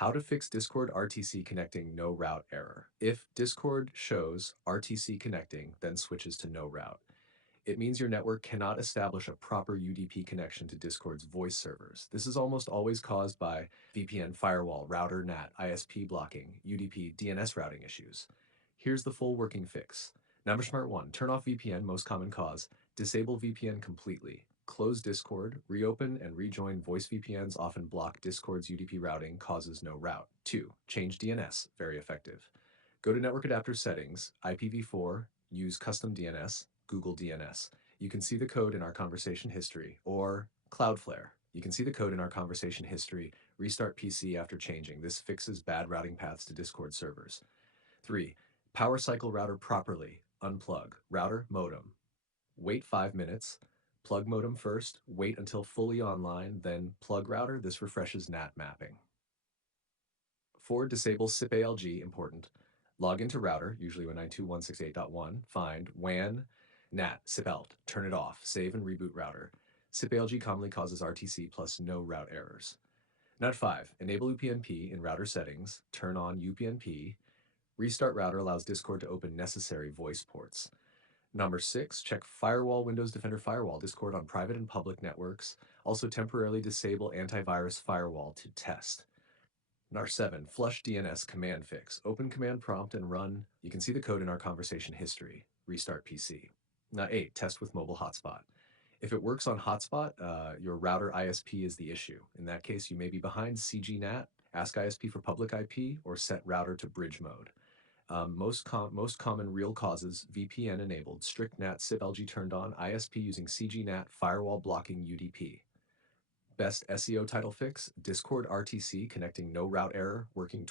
How to fix Discord RTC connecting no route error. If Discord shows RTC connecting, then switches to no route. It means your network cannot establish a proper UDP connection to Discord's voice servers. This is almost always caused by VPN firewall, router NAT, ISP blocking, UDP, DNS routing issues. Here's the full working fix. Number Smart 1. Turn off VPN, most common cause. Disable VPN completely. Close Discord, reopen and rejoin. Voice VPNs often block Discord's UDP routing, causes no route. 2. Change DNS, very effective. Go to Network Adapter Settings, IPv4, use Custom DNS, Google DNS. You can see the code in our conversation history, or Cloudflare. You can see the code in our conversation history, restart PC after changing. This fixes bad routing paths to Discord servers. 3. Power cycle router properly. Unplug. Router, modem. Wait 5 minutes. Plug modem first. Wait until fully online, then plug router. This refreshes NAT mapping. 4. Disable SIP ALG, important. Log into router, usually 192.168.1. Find WAN, NAT, SIP alt. Turn it off. Save and reboot router. SIP ALG commonly causes RTC plus no route errors. Nut 5. Enable UPnP in router settings. Turn on UPnP. Restart router allows Discord to open necessary voice ports. Number 6. Check Firewall Windows Defender Firewall Discord on private and public networks. Also temporarily disable antivirus firewall to test. Number 7. Flush DNS command fix. Open command prompt and run. You can see the code in our conversation history. Restart PC. Now 8. Test with mobile hotspot. If it works on hotspot, your router ISP is the issue. In that case, you may be behind CGNAT, ask ISP for public IP, or set router to bridge mode. Most common real causes: VPN enabled, strict NAT SIP LG turned on, ISP using CGNAT, firewall blocking UDP. Best SEO title fix: Discord RTC connecting no route error, working